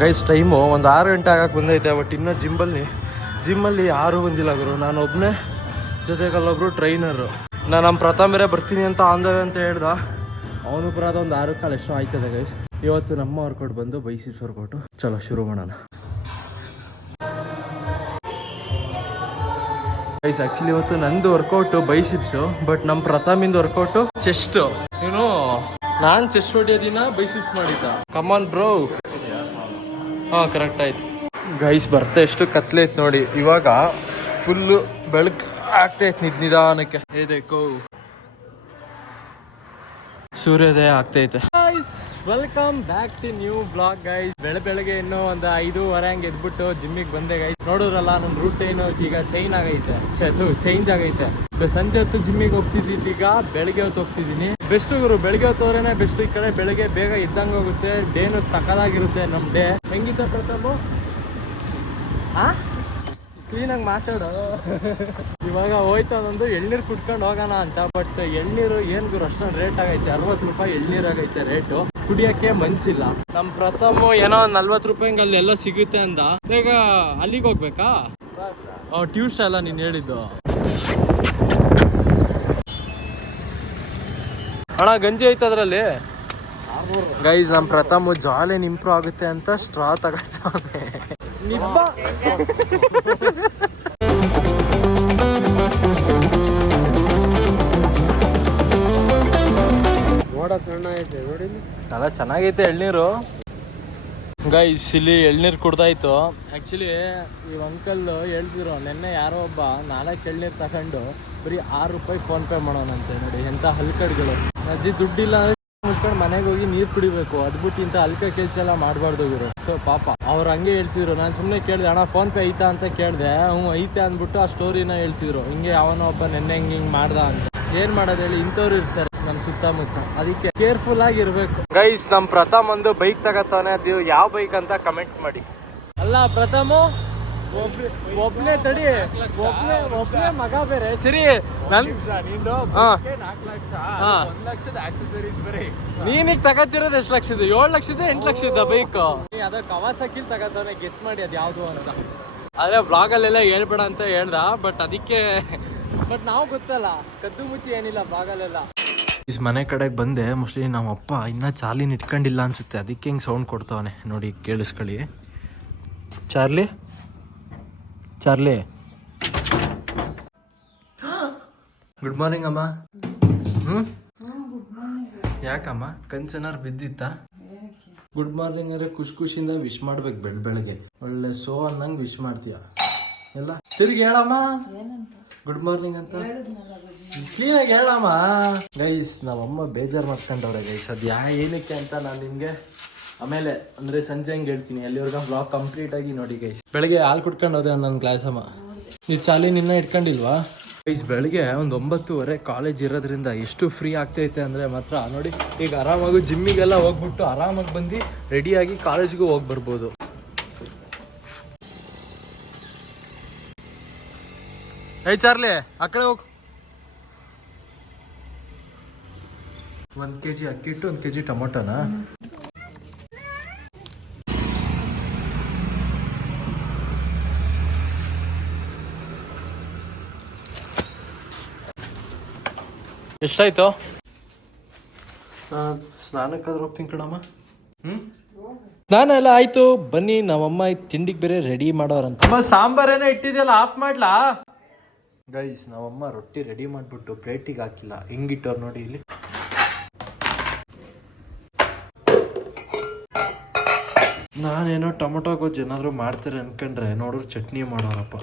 Guys time ಒಂದು ಆರು ಗಂಟೆ ಆಗಕ್ಕೆ ಬಂದೈತೆ ಬಟ್ ಇನ್ನೂ ಜಿಮ್ಮಲ್ಲಿ ಜಿಮ್ಮಲ್ಲಿ ಯಾರೂ ಬಂದಿಲ್ಲ ಗುರು. ನಾನು ಒಬ್ಬನೇ ಜೊತೆಗಲ್ಲೊಬ್ರು ಟ್ರೈನರು ನಾನು ನಮ್ಮ ಪ್ರಥಮ ಬೇರೆ ಬರ್ತೀನಿ ಅಂತ ಆಂದವೆ ಅಂತ ಹೇಳ್ದ. ಅವನು ಬರೋದು ಒಂದು ಆರು ಕಾಲ ಎಷ್ಟೋ ಆಯ್ತದೆ ಗೈಸ್ ಇವತ್ತು ನಮ್ಮ ವರ್ಕೌಟ್ ಬಂದು ಬೈಸಿಪ್ಸ್ ವರ್ಕೌಟು ಚಲೋ, ಶುರು ಮಾಡೋಣ. ಗೈಸ್ ಆಕ್ಚುಲಿ ಇವತ್ತು ನಂದು ವರ್ಕೌಟು ಬೈಸಿಪ್ಸು ಬಟ್ ನಮ್ಮ ಪ್ರಥಮಿಂದ ವರ್ಕೌಟು ಚೆಸ್ಟು ಏನು, ನಾನು ಚೆಸ್ಟ್ ಹೊಡಿಯೋದಿನ ಬೈಸಿಪ್ಸ್ ಮಾಡಿದ್ದ. ಕಮಾನ್ ಬ್ರೋ ಕರೆಕ್ಟ್ ಆಯ್ತು. ಗೈಸ್ ಬರ್ತಾ ಎಷ್ಟು ಕತ್ಲೈತ್ ನೋಡಿ. ಇವಾಗ ಫುಲ್ಲು ಬೆಳಕು ಆಗ್ತೈತೆ ನಿದ್ ನಿಧಾನಕ್ಕೆ. ಏದೇಕೋ ಸೂರ್ಯೋದಯ ಆಗ್ತೈತೆ welcome back to new blog guys ಬೆಳ ಬೆಳಗ್ಗೆ ಇನ್ನೂ ಒಂದು ಐದೂವರೆ ಹಂಗೆ ಎದ್ಬಿಟ್ಟು ಜಿಮ್ಮಿಗೆ ಬಂದೆ ಗೈಸ್ ನೋಡೋರಲ್ಲ ರೂಟ್ ಏನು, ಈಗ ಚೈನ್ ಆಗೈತೆ. ಚೇಂಜ್ ಆಗೈತೆ. ಸಂಜೆ ಹೊತ್ತು ಜಿಮ್ಮಿಗೆ ಹೋಗ್ತಿದ್ದಿದ್ದು ಈಗ ಬೆಳಗ್ಗೆ ಹೊತ್ತು ಹೋಗ್ತಿದ್ದೀನಿ. ಬೆಸ್ಟ್ ಗುರು, ಬೆಳಗ್ಗೆ ಹೊತ್ತು ಹೋದ್ರೇನೆ ಬೆಸ್ಟ್ ಈ ಕಡೆ ಬೆಳಗ್ಗೆ ಬೇಗ ಇದ್ದಂಗೆ ಹೋಗುತ್ತೆ ಡೇನು ಸಕಲಾಗಿರುತ್ತೆ ನಮ್ಮ ಡೇ ಹೆಂಗಿತ್ತ ಪ್ರಥಮ? ಕ್ಲೀನಾಗಿ ಮಾತಾಡು. ಇವಾಗ ಹೋಯ್ತು ಅದೊಂದು ಎಳ್ನೀರು ಕುಡ್ಕೊಂಡು ಹೋಗೋಣ ಅಂತ ಬಟ್ ಎಳ್ನೀರು ಏನು ಗುರು, ಅಷ್ಟೊಂದು ರೇಟ್ ಆಗೈತೆ. ಅರವತ್ತು ರೂಪಾಯಿ ಎಳ್ನೀರು ಆಗೈತೆ ರೇಟು ಕುಡಿಯೋಕ್ಕೆ ಮನ್ಸಿಲ್ಲ. ನಮ್ಮ ಪ್ರಥಮ ಏನೋ ನಲ್ವತ್ತು ರೂಪಾಯಿ ಅಲ್ಲಿ ಸಿಗುತ್ತೆ ಅಂದ. ಈಗ ಅಲ್ಲಿಗೆ ಹೋಗ್ಬೇಕಾ? ಟ್ಯೂಷನ್ ಅಲ್ಲ ನೀನು ಹೇಳಿದ್ದು. ಅಣ್ಣ, ಗಂಜಿ ಐತೆ ಅದ್ರಲ್ಲಿ ಗೈಸ್ ನಮ್ಮ ಪ್ರಥಮ ಜಾಲಿನ್ ಇಂಪ್ರೂವ್ ಆಗುತ್ತೆ ಅಂತ ಸ್ಟ್ರಾ ನಿಬ್ಬ ಅಲ್ಲ ಚೆನ್ನಾಗೈತೆ ಎಳ್ನೀರು. ಗೈಸ್ ಇಲ್ಲಿ ಎಳ್ನೀರು ಕುಡ್ದಾಯ್ತು. ಆ್ಯಕ್ಚುಲಿ ಈ ಅಂಕಲ್ ಹೇಳ್ತಿದ್ರು ನಿನ್ನೆ ಯಾರೋ ಒಬ್ಬ ನಾಲ್ಕು ಎಳ್ನೀರು ತಗೊಂಡು ಬರೀ ಆರು ರೂಪಾಯಿ ಫೋನ್ ಪೇ ಮಾಡೋಣಂತೆ ನೋಡಿ ಎಂಥ ಹಲ್ಕಡ್ಗಳು. ಅಜ್ಜಿ ದುಡ್ಡಿಲ್ಲ ಅಂದ್ರೆ ಮುಚ್ಕೊಂಡು ಮನೆಗೆ ಹೋಗಿ ನೀರು ಕುಡಿಬೇಕು. ಅದ್ಬಿಟ್ಟು ಇಂಥ ಅಲ್ಕೆ ಕೆಲಸ ಎಲ್ಲ ಮಾಡಬಾರ್ದು ಇವರು. ಸೊ ಪಾಪ. ಅವ್ರು ಹಂಗೆ ಹೇಳ್ತಿದ್ರು. ನಾನು ಸುಮ್ಮನೆ ಕೇಳಿದೆ ಅಣ್ಣ ಫೋನ್ ಪೇ ಐತಾ? ಅಂತ ಕೇಳಿದೆ. ಹ್ಞೂ ಐತೆ ಅಂದ್ಬಿಟ್ಟು ಆ ಸ್ಟೋರಿನ ಹೇಳ್ತಿದ್ರು. ಹಿಂಗೆ ಅವನೋ ಒಬ್ಬ ನೆನ್ನೆ ಹಿಂಗೆ ಹಿಂಗೆ ಮಾಡ್ದ ಅಂತ. ಏನು ಮಾಡೋದು ಹೇಳಿ ಇಂಥವ್ರು ಇರ್ತಾರೆ ನಮ್ಮ ಸುತ್ತಮುತ್ತ. ಅದಕ್ಕೆ ಕೇರ್ಫುಲ್ ಆಗಿರ್ಬೇಕು ಗೈಸ್ ನಮ್ಮ ಪ್ರಥಮ್ ಒಂದು ಬೈಕ್ ತಗತಾನೆ. ಅದು ಯಾವ ಬೈಕ್ ಅಂತ ಕಮೆಂಟ್ ಮಾಡಿ. ಅಲ್ಲ ಪ್ರಥಮ? ಒಬ್ನೇ ತಡಿ. ಒಬ್ನೇ ಒಬ್ನೇ ಮಗ ಬೇರೆ. ಸರಿ ನನ್ ನೀನು ಒಂದ್ ಲಕ್ಷದ ಆಕ್ಸೆಸರೀಸ್ ಬರೀ. ನೀನೀಗ ತಗತ್ತಿರೋದು ಎಷ್ಟು ಲಕ್ಷದ ಏಳು ಲಕ್ಷದ ಎಂಟು ಲಕ್ಷದ ಬೈಕ್ ಅದ ಕವಾಸಕಿಲ್ ತಗತಾನೆ ಗೆಸ್ ಮಾಡಿ ಅದು ಯಾವುದು ಅಂತ ಆದ್ರೆ ವ್ಲಾಗಲ್ಲೆಲ್ಲ ಹೇಳ್ಬೇಡ ಅಂತ ಹೇಳ್ದ ಬಟ್ ಅದಕ್ಕೆ ಬಟ್ ನಾವು ಗೊತ್ತಲ್ಲ ಕದ್ದು ಮುಚ್ಚಿ ಏನಿಲ್ಲ ಬಾಗಲೆಲ್ಲ ಈಸ್ ಮನೆ ಕಡೆಗೆ ಬಂದೆ ಮೋಸ್ಟ್ಲಿ ನಮ್ಮ ಅಪ್ಪ ಇನ್ನ ಚಾರ್ಲಿನ ಇಟ್ಕೊಂಡಿಲ್ಲ ಅನ್ಸುತ್ತೆ. ಅದಕ್ಕೆ ಹಿಂಗೆ ಸೌಂಡ್ ಕೊಡ್ತಾವನೆ. ನೋಡಿ ಕೇಳಿಸ್ಕೊಳ್ಳಿ. ಚಾರ್ಲಿ? ಚಾರ್ಲಿ. ಗುಡ್ ಮಾರ್ನಿಂಗ್ ಅಮ್ಮ. ಹ್ಞೂ ಯಾಕಮ್ಮ? ಕನ್ಸೇನಾರು ಬಿದ್ದಿತ್ತ? ಗುಡ್ ಮಾರ್ನಿಂಗ್ ಅಂದ್ರೆ ಖುಷಿ ಖುಷಿಯಿಂದ ವಿಶ್ ಮಾಡ್ಬೇಕು ಬೆಳ್, ಬೆಳಗ್ಗೆ. ಒಳ್ಳೆ ಸೋ ಅನ್ನಂಗೆ ವಿಶ್ ಮಾಡ್ತೀಯ? ಎಲ್ಲ? ತಿರುಗಿ ಹೇಳಮ್ಮ. ಗುಡ್ ಮಾರ್ನಿಂಗ್ ಅಂತ. ಕ್ಲೀನಾಗಿ ಹೇಳಮ್ಮ. ಗೈಸ್ ನಮ್ಮಮ್ಮ ಬೇಜಾರು ಮಾಡ್ಕೊಂಡವ್ರೆ ಗೈಸ್ ಅದು ಯಾ ಏನಕ್ಕೆ ಅಂತ ನಾನು ನಿಮಗೆ ಆಮೇಲೆ ಅಂದ್ರೆ ಸಂಜೆ ಹಂಗೆ ಹೇಳ್ತೀನಿ ಅಲ್ಲಿವರೆಗೂ ಬ್ಲಾಗ್ ಕಂಪ್ಲೀಟ್ ಆಗಿ ನೋಡಿ ಗೈಸ್ ಬೆಳಗ್ಗೆ ಹಾಲು ಕುಟ್ಕೊಂಡು ಹೋದೆ ನನ್ನ ಕ್ಲಾಸ್ ಅಮ್ಮ. ನೀವು ಚಾಲಿ ನಿನ್ನ ಇಟ್ಕೊಂಡಿಲ್ವಾ? ಗೈಸ್ ಬೆಳಗ್ಗೆ ಒಂದು ಒಂಬತ್ತುವರೆ ಕಾಲೇಜ್ ಇರೋದ್ರಿಂದ ಎಷ್ಟು ಫ್ರೀ ಆಗ್ತೈತೆ ಅಂದರೆ ಮಾತ್ರ, ನೋಡಿ, ಈಗ ಆರಾಮಾಗೂ ಜಿಮ್ಮಿಗೆಲ್ಲ ಹೋಗ್ಬಿಟ್ಟು ಆರಾಮಾಗಿ ಬಂದು ರೆಡಿಯಾಗಿ ಕಾಲೇಜ್ಗೂ ಹೋಗಿ ಬರ್ಬೋದು. ಐ ಚಾರ್ಲಿ ಆ ಕಡೆ ಹೋಗ್. ಒಂದು ಕೆ ಜಿ ಅಕ್ಕಿ ಇಟ್ಟು ಒಂದು ಕೆ ಜಿ ಟೊಮೊಟೊನಾ? ಎಷ್ಟಾಯ್ತು? ಸ್ನಾನಕ್ಕಾದ್ರೂ ಹೋಗ್ತೀನಿ ಕಣಮ್ಮ. ಹ್ಞೂ ಸ್ನಾನ ಆಯ್ತು. ಬನ್ನಿ ನಮ್ಮಮ್ಮ ತಿಂಡಿಗೆ ಬೇರೆ ರೆಡಿ ಮಾಡೋರಂತ. ಅಮ್ಮ ಸಾಂಬಾರೇನೋ ಇಟ್ಟಿದ್ಯಲ್ಲ ಆಫ್ ಮಾಡ್ಲಾ? ಗೈಸ್ ನಾವಮ್ಮ ರೊಟ್ಟಿ ರೆಡಿ ಮಾಡಿಬಿಟ್ಟು ಪ್ಲೇಟಿಗೆ ಹಾಕಿಲ್ಲ. ಹೆಂಗಿಟ್ಟವ್ರು ನೋಡಿ ಇಲ್ಲಿ. ನಾನೇನೋ ಟೊಮೊಟೊ ಗೊಜ್ಜು ಏನಾದರೂ ಮಾಡ್ತಾರೆ ಅನ್ಕೊಂಡ್ರೆ ನೋಡೋರು ಚಟ್ನಿ ಮಾಡೋರಪ್ಪ.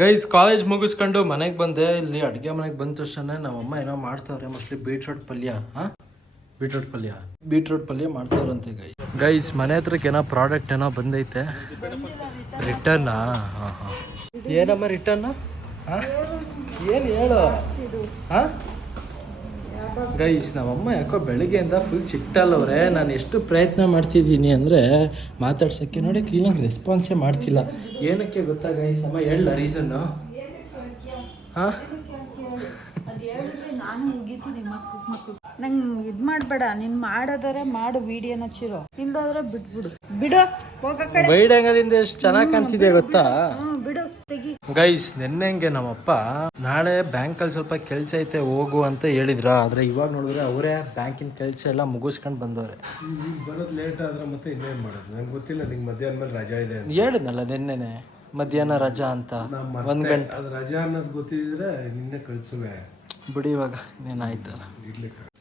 ಗೈಸ್ ಕಾಲೇಜ್ ಮುಗಿಸ್ಕೊಂಡು ಮನೆಗೆ ಬಂದೆ. ಇಲ್ಲಿ ಅಡುಗೆ ಮನೆಗೆ ಬಂದ ತಕ್ಷಣ ನಮ್ಮಮ್ಮ ಏನೋ ಮಾಡ್ತಾವ್ರೆ. ಮೋಸ್ಟ್ಲಿ ಬೀಟ್ರೋಟ್ ಪಲ್ಯ ಹಾಂ? ಬೀಟ್ರೋಟ್ ಪಲ್ಯ. ಬೀಟ್ರೋಟ್ ಪಲ್ಯ ಮಾಡ್ತಾರಂತೆ ಗೈಸ್ ಗೈಸ್ ಮನೆ ಹತ್ರಕ್ಕೆ ಏನೋ ಪ್ರಾಡಕ್ಟ್ ಏನೋ ಬಂದೈತೆ. ರಿಟರ್ನಾ ಹಾಂ ಹಾಂ. ಏನಮ್ಮ ರಿಟರ್ನ್ ಹಾಂ? ಏನು ಹೇಳು? ಹಾಂ? ಗೈಸ್ ನಮ್ಮಮ್ಮ ಯಾಕೋ ಬೆಳಿಗ್ಗೆಯಿಂದ ಫುಲ್ ಸಿಟ್ಟಲ್ಲವ್ರೆ. ನಾನು ಎಷ್ಟು ಪ್ರಯತ್ನ ಮಾಡ್ತಿದ್ದೀನಿ ಅಂದರೆ ಮಾತಾಡ್ಸೋಕ್ಕೆ ನೋಡಿ ಕ್ಲೀನಾಗಿ ರೆಸ್ಪಾನ್ಸೇ ಮಾಡ್ತಿಲ್ಲ. ಏನಕ್ಕೆ ಗೊತ್ತಾ ಗೈಸ್ ಅಮ್ಮ ಹೇಳ ರೀಸನ್ನು ಹಾಂ? ನಂಗೆ ಇದು ಮಾಡಬೇಡ ನೀನು ಮಾಡೋದಾರೆ ಮಾಡು ವಿಡಿಯೋನ ಚಿರೋ. ಇಲ್ದಾದ್ರೆ ಬಿಟ್ಬಿಡು. ಬಿಡು ಹೋಗ ಕಡೆ. ಎಷ್ಟು ಚೆನ್ನಾಗಿ ಕಾಣ್ತಿದೆ ಗೊತ್ತಾ? ಬಿಡು. ಗೈಸ್ ನಿನ್ನೆಂಗೆ ನಮ್ಮಪ್ಪ ನಾಳೆ ಬ್ಯಾಂಕ್ ಅಲ್ಲಿ ಸ್ವಲ್ಪ ಕೆಲ್ಸ ಐತೆ ಹೋಗು ಅಂತ ಹೇಳಿದ್ರ. ಆದ್ರೆ ಇವಾಗ ನೋಡಿದ್ರೆ ಅವರೇ ಬ್ಯಾಂಕಿನ ಕೆಲ್ಸ ಎಲ್ಲ ಮುಗಿಸ್ಕೊಂಡು ಬಂದವ್ರೆ. ಬರೋದ್ ಬರೋದು ಲೇಟ್ ಆದ್ರೆ ಮತ್ತೆ ಇನ್ನೇನ್ ಮಾಡೋದು? ನಂಗೆ ಗೊತ್ತಿಲ್ಲ ನಿಂಗೆ ಮಧ್ಯಾಹ್ನ ಮೇಲೆ ರಜಾ ಇದೆ ಅಂತ. ಹೇಳಿದ್ನಲ್ಲ ನಿನ್ನೆನೆ ಮಧ್ಯಾಹ್ನ ರಜಾ ಅಂತ. ಒಂದ್ ಗಂಟೆ. ಅದು ರಜಾ ಅನ್ನೋದು ಗೊತ್ತಿದ್ರೆ ನಿನ್ನೆ ಕಳ್ಸುವೆ. ಬಿಡಿ ಇವಾಗ ನೀನಾಯ್ತಲ್ಲ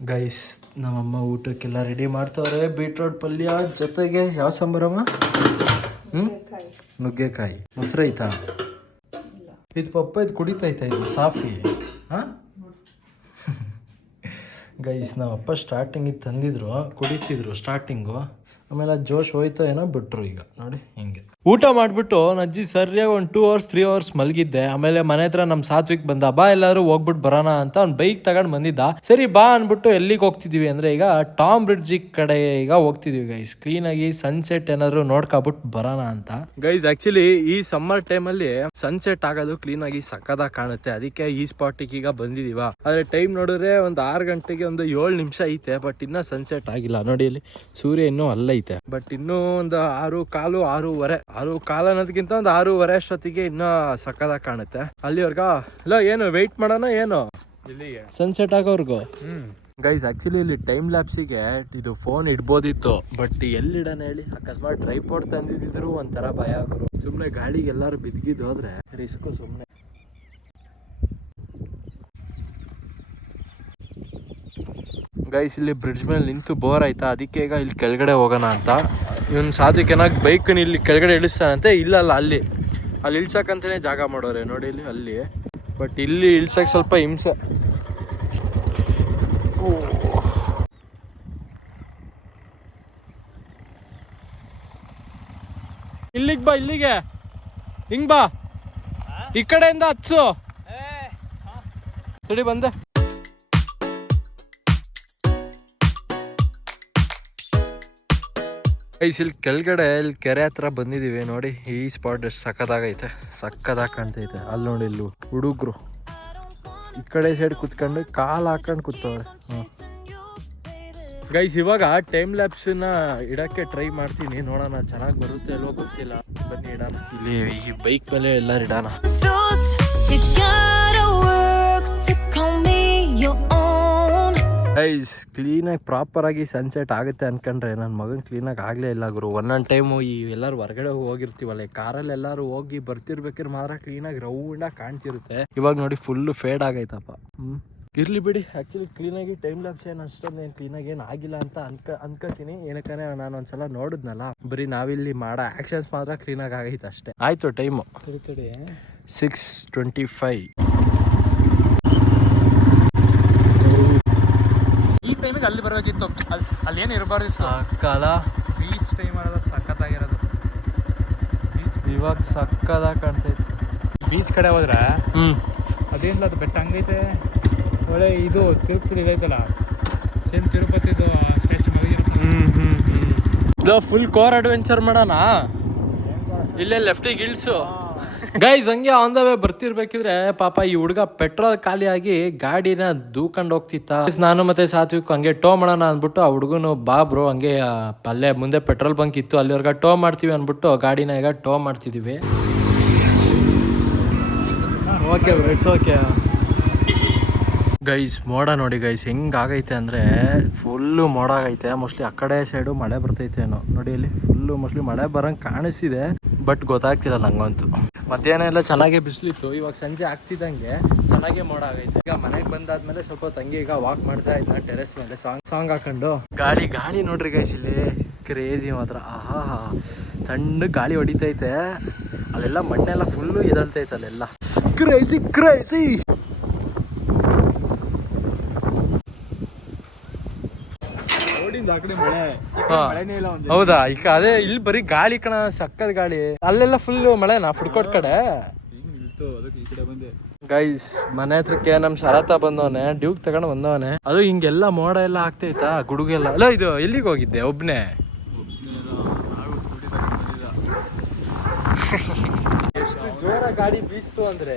ಗೈಸ್ ನಮ್ಮಮ್ಮ ಊಟಕ್ಕೆಲ್ಲ ರೆಡಿ ಮಾಡ್ತಾವ್ರೆ. ಬೀಟ್ರೋಟ್ ಪಲ್ಯ ಜೊತೆಗೆ ಯಾವ ಸಾಂಬಾರಮ್ಮ? ಹ್ಮ್? ನುಗ್ಗೆಕಾಯಿ. ಮೊಸರು ಐತಾ ಇದು ಪಪ್ಪ ಇದು ಕುಡಿತೈತಾ ಇದು, ಸಾಫಿ. ಹಾಂ? ಗೈಸ್ ನಮ್ಮ ಅಪ್ಪ ಸ್ಟಾರ್ಟಿಂಗಿಗೆ ತಂದಿದ್ರು, ಕುಡಿತಿದ್ರು ಸ್ಟಾರ್ಟಿಂಗು ಆಮೇಲೆ ಜೋಶ್ ಹೋಯ್ತೋ ಏನೋ ಬಿಟ್ಟರು ಈಗ. ನೋಡಿ, ಹಿಂಗೆ. ಊಟ ಮಾಡಿಬಿಟ್ಟು ಅಜ್ಜಿ ಸರಿಯಾಗಿ ಒಂದು ಟೂ ಅವರ್ಸ್ ತ್ರೀ ಅವರ್ಸ್ ಮಲಗಿದ್ದೆ. ಆಮೇಲೆ ಮನೆ ಹತ್ರ ನಮ್ಮ ಸಾತ್ವಿಕ್ ಬಂದ, ಬಾ ಎಲ್ಲರೂ ಹೋಗ್ಬಿಟ್ಟು ಬರೋಣ ಅಂತ ಅವ್ನು ಬೈಕ್ ತಗೊಂಡು ಬಂದಿದ್ದ. ಸರಿ, ಬಾ ಅಂದ್ಬಿಟ್ಟು ಎಲ್ಲಿಗೆ ಹೋಗ್ತಿದೀವಿ ಅಂದ್ರೆ ಈಗ ಟಾಮ್ ಬ್ರಿಡ್ಜ್ ಕಡೆ ಈಗ ಹೋಗ್ತಿದೀವಿ ಗೈಸ್ ಕ್ಲೀನಾಗಿ ಸನ್ಸೆಟ್ ಏನಾದ್ರು ನೋಡ್ಕೊಬಿಟ್ಟು ಬರೋಣ ಅಂತ. ಗೈಸ್ ಆಕ್ಚುಲಿ ಈ ಸಮ್ಮರ್ ಟೈಮಲ್ಲಿ ಸನ್ಸೆಟ್ ಆಗೋದು ಕ್ಲೀನಾಗಿ ಸಕ್ಕದಾಗ ಕಾಣುತ್ತೆ. ಅದಕ್ಕೆ ಈ ಸ್ಪಾಟಿಗೆ ಈಗ ಬಂದಿದೀವ. ಆದ್ರೆ ಟೈಮ್ ನೋಡಿದ್ರೆ ಒಂದು ಆರು ಗಂಟೆಗೆ ಒಂದು ಏಳು ನಿಮಿಷ ಐತೆ ಬಟ್ ಇನ್ನೂ ಸನ್ಸೆಟ್ ಆಗಿಲ್ಲ. ನೋಡಿ ಇಲ್ಲಿ ಸೂರ್ಯ ಇನ್ನೂ ಅಲ್ಲೈತೆ ಬಟ್ ಇನ್ನೂ ಒಂದು ಆರು, ಕಾಲು ಆರೂವರೆ. ಆರು ಕಾಲ ಅನ್ನೋದಕ್ಕಿಂತ ಒಂದು ಆರೂವರೆ ಅಷ್ಟೊತ್ತಿಗೆ ಇನ್ನೂ ಸಕ್ಕದಾಗ ಕಾಣುತ್ತೆ. ಅಲ್ಲಿವರ್ಗ ಇಲ್ಲ ಏನು ವೆಯ್ಟ್ ಮಾಡೋಣ ಏನು? ಇಲ್ಲಿಗೆ. ಸನ್ಸೆಟ್ ಆಗೋರ್ಗು ಹ್ಮ್. ಗೈಸ್ ಆಕ್ಚುಲಿ ಇಲ್ಲಿ ಟೈಮ್ ಲ್ಯಾಪ್ಸಿಗೆ ಇದು ಫೋನ್ ಇಡ್ಬೋದಿತ್ತು ಬಟ್ ಎಲ್ಲಿಡಣ ಹೇಳಿ? ಅಕಸ್ಮಾತ್ ಟ್ರೈಪೋರ್ಟ್ ತಂದಿದ್ರು ಒಂಥರ ಭಯ ಆಗೋರು ಸುಮ್ಮನೆ ಗಾಳಿಗೆ ಎಲ್ಲರೂ ಬಿದ್ಗಿದ್ದು ಹೋದ್ರೆ ರಿಸ್ಕು ಸುಮ್ಮನೆ ಗೈಸ್ ಇಲ್ಲಿ ಬ್ರಿಡ್ಜ್ ಮೇಲೆ ನಿಂತು ಬೋರ್ ಆಯ್ತಾ? ಅದಕ್ಕೆ ಈಗ ಇಲ್ಲಿ ಕೆಳಗಡೆ ಹೋಗೋಣ ಅಂತ. ಇವನ್ ಸಾಧುಕೆನಾಗ್ ಬೈಕನ್ನು ಇಲ್ಲಿ ಕೆಳಗಡೆ ಇಳಿಸ್ತಾನಂತೆ? ಇಲ್ಲಲ್ಲ ಅಲ್ಲಿ. ಅಲ್ಲಿ ಇಳ್ಸಕ್ಕಂತಲೇ ಜಾಗ ಮಾಡೋರೆ. ನೋಡಿ ಇಲ್ಲಿ ಅಲ್ಲಿ. ಬಟ್ ಇಲ್ಲಿ ಇಳ್ಸಕ್ ಸ್ವಲ್ಪ ಹಿಂಸೆ. ಇಲ್ಲಿಗೆ ಬಾ ಇಲ್ಲಿಗೆ. ಹಿಂಗ್ ಬಾ. ಈ ಕಡೆಯಿಂದ ಹಚ್ಚು ಸರಿ ಬಂದೆ. ಗೈಸ್ ಇಲ್ಲಿ ಕೆಳಗಡೆ ಇಲ್ಲಿ ಕೆರೆ ಹತ್ರ ಬಂದಿದೀವಿ ನೋಡಿ. ಈ ಸ್ಪಾಟ್ ಎಷ್ಟು ಸಕ್ಕದಾಗೈತೆ ಸಕ್ಕದಾಗ ಕಾಣ್ತೈತೆ. ಅಲ್ಲಿ ನೋಡಿ ಇಲ್ಲಿ ಹುಡುಗರು. ಈ ಕಡೆ ಸೈಡ್ ಕುತ್ಕೊಂಡು ಕಾಲು ಹಾಕೊಂಡು ಕೂತವ್ರೆ. ಗೈಸ್ ಇವಾಗ ಟೈಮ್ ಲ್ಯಾಪ್ಸನ್ನ ಇಡಕ್ಕೆ ಟ್ರೈ ಮಾಡ್ತೀನಿ. ನೋಡೋಣ, ಚೆನ್ನಾಗಿ ಬರುತ್ತೆ ಅಲ್ವೋ ಗೊತ್ತಿಲ್ಲ. ಬನ್ನಿ ಇಡೋಣ. ಇಲ್ಲಿ ಈ ಬೈಕ್ ಮೇಲೆ ಎಲ್ಲರೂ ಇಡೋಣ. ಗೈಸ್ ಕ್ಲೀನಾಗಿ ಪ್ರಾಪರಾಗಿ ಸನ್ಸೆಟ್ ಆಗುತ್ತೆ ಅನ್ಕೊಂಡ್ರೆ ನನ್ನ ಮಗನ್ ಕ್ಲೀನಾಗಿ ಆಗಲೇ ಇಲ್ಲ ಗುರು. ಒಂದೊಂದು ಟೈಮು ಈ ಎಲ್ಲರೂ ಹೊರಗಡೆ ಹೋಗಿರ್ತೀವಲ್ಲ ಈ ಕಾರಲ್ಲಿ ಎಲ್ಲರೂ ಹೋಗಿ ಬರ್ತಿರ್ಬೇಕಾದ್ರೆ ಮಾತ್ರ ಕ್ಲೀನಾಗಿ ರೌಂಡಾಗಿ ಕಾಣ್ತಿರುತ್ತೆ. ಇವಾಗ ನೋಡಿ ಫುಲ್ಲು ಫೇಡ್ ಆಗೈತಪ್ಪ. ಹ್ಞೂ ಇರ್ಲಿ ಬಿಡಿ ಆ್ಯಕ್ಚುಲಿ ಕ್ಲೀನಾಗಿ ಟೈಮ್ ಲ್ಯಾಪ್ಸ್ ಏನು ಅಷ್ಟೊಂದು ಏನು ಕ್ಲೀನಾಗಿ ಏನು ಆಗಿಲ್ಲ ಅಂತ ಅನ್ಕ ಅನ್ಕೋತೀನಿ. ಏನಕ್ಕೆ ನಾನು ಒಂದ್ಸಲ ನೋಡಿದ್ನಲ್ಲ ಬರೀ ನಾವಿಲ್ಲಿ ಮಾಡೋ ಆ್ಯಕ್ಷನ್ಸ್ ಮಾತ್ರ ಕ್ಲೀನಾಗಿ ಆಗೈತೆ ಅಷ್ಟೇ. ಆಯಿತು ಟೈಮು ಸಿಕ್ಸ್ ಟ್ವೆಂಟಿ ಫೈವ್ ಈ ಟೈಮಿಗೆ ಅಲ್ಲಿ ಬರಬೇಕಿತ್ತು. ಅಲ್ಲಿ ಏನು ಇರಬಾರ್ದಿತ್ತು. ಕಾಲ ಬೀಚ್ ಟೈಮ್ ಮಾಡೋದು ಸಖತ್ತಾಗಿರೋದು. ಇವಾಗ ಸಕ್ಕದಾಗ ಕಾಣ್ತೈತೆ ಬೀಚ್ ಕಡೆ ಹೋದ್ರೆ ಹ್ಞೂ ಅದೇನಿಲ್ಲ ಅದು ಬೆಟ್ಟ ಹಂಗೈತೆ? ಒಳ್ಳೆ ಇದು ತಿರುಪತಿ ಇದೈತಲ್ಲ ಸೇಮ್ ತಿರುಪತಿದು ಸ್ಟ್ಯಾಚು ಹ್ಞೂ ಹ್ಞೂ ಇದು ಫುಲ್ ಕೋರ್ ಅಡ್ವೆಂಚರ್ ಮಾಡೋಣ? ಇಲ್ಲೇ ಲೆಫ್ಟಿಗೆ ಇಳ್ಸು ಗೈಸ್ ಹಂಗೆ ಆನ್ ದ ವೇ ಬರ್ತಿರ್ಬೇಕಿದ್ರೆ ಪಾಪ ಈ ಹುಡುಗ ಪೆಟ್ರೋಲ್ ಖಾಲಿಯಾಗಿ ಗಾಡಿನ ದೂಕೊಂಡು ಹೋಗ್ತಿತ್ತ. ನಾನು ಮತ್ತೆ ಸಾತ್ವಿಕ್ ಹಂಗೆ ಟೋ ಮಾಡೋಣ ಅಂದ್ಬಿಟ್ಟು ಆ ಹುಡುಗನು ಬಾ ಬ್ರೋ ಹಂಗೆ ಅಲ್ಲೇ ಮುಂದೆ ಪೆಟ್ರೋಲ್ ಬಂಕ್ ಇತ್ತು, ಅಲ್ಲಿವರೆಗ ಟೋ ಮಾಡ್ತೀವಿ ಅಂದ್ಬಿಟ್ಟು ಗಾಡಿನ ಈಗ ಟೋ ಮಾಡ್ತಿದೀವಿ. ಓಕೆ ಇಟ್ಸ್ ಓಕೆ ಗೈಸ್ ಮೋಡ ನೋಡಿ ಗೈಸ್ ಹೆಂಗಾಗೈತೆ ಅಂದರೆ ಫುಲ್ಲು ಮೋಡ ಆಗೈತೆ. ಮೋಸ್ಟ್ಲಿ ಆ ಕಡೆ ಸೈಡು ಮಳೆ ಬರ್ತೈತೆ ಏನೋ. ನೋಡಿ ಅಲ್ಲಿ ಫುಲ್ಲು ಮೋಸ್ಟ್ಲಿ ಮಳೆ ಬರಂಗೆ ಕಾಣಿಸ್ತಿದೆ. ಬಟ್ ಗೊತ್ತಾಗ್ತಿಲ್ಲ ನಂಗಂತೂ. ಮಧ್ಯಾಹ್ನ ಎಲ್ಲ ಚೆನ್ನಾಗೇ ಬಿಸಿಲಿತ್ತು. ಇವಾಗ ಸಂಜೆ ಆಗ್ತಿದ್ದಂಗೆ ಚೆನ್ನಾಗೇ ಮೋಡ ಆಗೈತೆ. ಈಗ ಮನೆಗೆ ಬಂದಾದ್ಮೇಲೆ ಸ್ವಲ್ಪ ತಂಗಿ ಈಗ ವಾಕ್ ಮಾಡ್ತಾ ಇದ್ದ ಟೆರೆಸ್ ಮೇಲೆ. ಸಾಂಗ್ ಸಾಂಗ್ ಹಾಕೊಂಡು. ಗಾಳಿ ಗಾಳಿ ನೋಡ್ರಿ ಗೈಸ್ ಇಲ್ಲಿ. ಕ್ರೇಜಿ ಮಾತ್ರ. ಆಹಾ. ಸಣ್ಣ ಗಾಳಿ ಹೊಡಿತೈತೆ. ಅಲ್ಲೆಲ್ಲ ಮಣ್ಣೆಲ್ಲ ಫುಲ್ಲು ಎದಳ್ತೈತೆ ಅಲ್ಲೆಲ್ಲ. ಕ್ರೇಜಿ ಕ್ರೇಜಿ ರೋಡಿಂದ ಆ ಕಡೆ ಮಳೆ ಹಾ. ಮಳೆನೇ ಇಲ್ಲ ಒಂದು ಹೌದಾ? ಈಗ ಅದೇ ಇಲ್ಲಿ ಬರೀ ಗಾಳಿ ಕಣ ಸಕ್ಕದ ಗಾಳಿ. ಅಲ್ಲೆಲ್ಲ ಫುಲ್ ಮಳೆನಾ? ಫುಡ್ಕೋಟ್ ಕಡೆ? ಹಿಂಗ್ ನಿಲ್ತು ಅದಕ್ಕೆ ಈ ಕಡೆ ಬಂದೆ. ಗೈಸ್ ಮನೆ ಹತ್ರಕ್ಕೆ ನಮ್ ಶರತ ಬಂದವನೆ ಡ್ಯೂಕ್ ತಗೊಂಡ್ ಬಂದವನೆ. ಅದು ಹಿಂಗೆಲ್ಲ ಮೋಡ ಎಲ್ಲ ಆಗ್ತೈತಾ? ಗುಡುಗೆಲ್ಲ ಅಲ್ಲ ಇದು ಎಲ್ಲಿಗೆ ಹೋಗಿದ್ದೆ? ಒಬ್ನೇ. ಎಷ್ಟು ಜೋರ ಗಾಡಿ ಬೀಸ್ತು ಅಂದ್ರೆ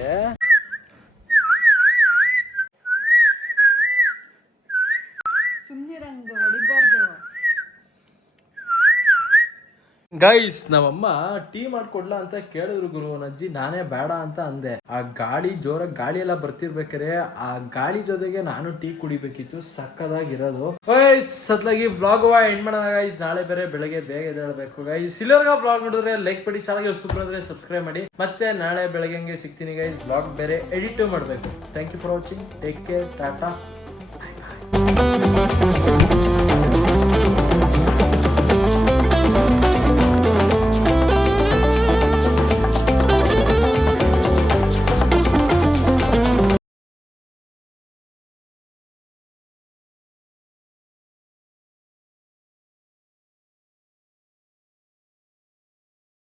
ಗೈಸ್ ನಮ್ಮಮ್ಮ ಟೀ ಮಾಡ್ಕೊಡ್ಲಾ ಅಂತ ಕೇಳಿದ್ರು ಗುರು ಅಜ್ಜಿ ನಾನೇ ಬೇಡ ಅಂತ ಅಂದೆ. ಆ ಗಾಳಿ ಜೋರ ಗಾಳಿ ಎಲ್ಲ ಬರ್ತಿರ್ಬೇಕಾರೆ, ಆ ಗಾಳಿ ಜೊತೆಗೆ ನಾನು ಟೀ ಕುಡಿಬೇಕಿತ್ತು, ಸಕ್ಕದಾಗಿರೋದು. ಗೈಸ್ ಬ್ಲಾಗ್ ವ್ಲಾಗ್ ಎಂಡ್ ಮಾಡೋಣ ಗೈಸ್ ನಾಳೆ ಬೇರೆ ಬೆಳಗ್ಗೆ ಬೇಗ ಎದ್ದೇಳಬೇಕು ಗೈಸ್ ಇಲ್ಲರ್ಗ ಬ್ಲಾಗ್ ನೋಡಿದ್ರೆ ಲೈಕ್ ಮಾಡಿ ಚಾನಲ್ಗೆ ಸೂಪರ್ ಅಂದ್ರೆ ಸಬ್ಸ್ಕ್ರೈಬ್ ಮಾಡಿ. ಮತ್ತೆ ನಾಳೆ ಬೆಳಗ್ಗೆ ಸಿಗ್ತೀನಿ ಗೈಸ್ ಬ್ಲಾಗ್ ಬೇರೆ ಎಡಿಟ್ ಮಾಡಬೇಕು. Thank you for watching take care tata